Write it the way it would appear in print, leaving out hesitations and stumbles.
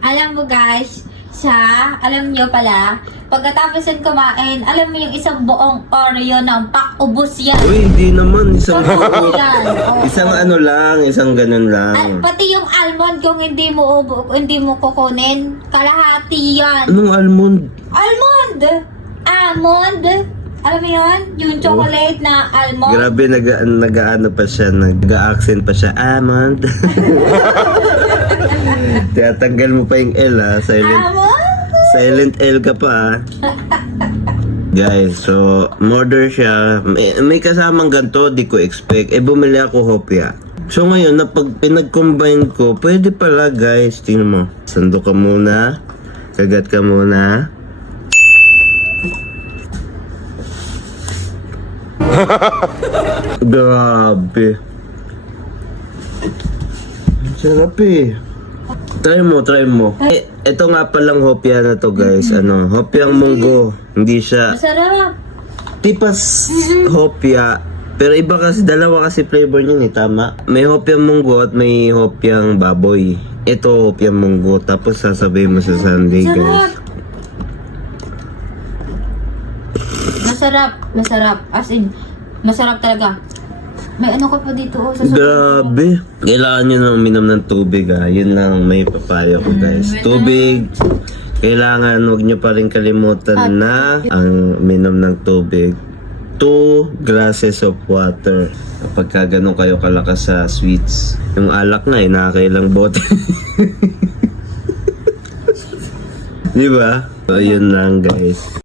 Alam mo guys, alam nyo pala, pagkatapos yan kumain, alam mo yung isang buong Oreo ng ubos yan. Uy, hindi naman. Isang Ubos yan. Oo. isang ano lang, isang ganun At lang. pati yung almond kung hindi mo kukunin, kalahati yan. Anong almond? Almond! Almond! Alam mo yun? Yung chocolate na almond. Grabe, nag-ano pa siya, nag-accent pa siya. Almond. Tiyatanggal mo pa yung L ha. Silent L ka pa ha. Guys, so, order siya. May kasamang ganito, di ko expect. Bumili ako hopya. So ngayon, pag pinag-combine ko, pwede pala guys. Tingnan mo. Sando ka muna. Kagat ka muna. Grabe. Ang sarap eh. Try mo. Ito nga palang hopya na to guys. Hopyang munggo. Hindi siya Masarap. tipas hopya. Pero iba kasi, dalawa kasi flavor niyan eh, tama? May hopyang munggo at may hopyang baboy. Ito hopyang munggo. Tapos sasabihin mo sa sundae guys. Masarap. As in, masarap talaga. May ano ka pa dito sa Grabe. Kailangan nyo nang uminom ng tubig ha. Yun lang may papayo ko guys. Tubig. Kailangan huwag nyo pa rin kalimutan na ang uminom ng tubig. 2 glasses of water. Kapag ka ganun kayo kalakas sa sweets. Yung alak na nakakailang bote. Diba? So yun lang guys.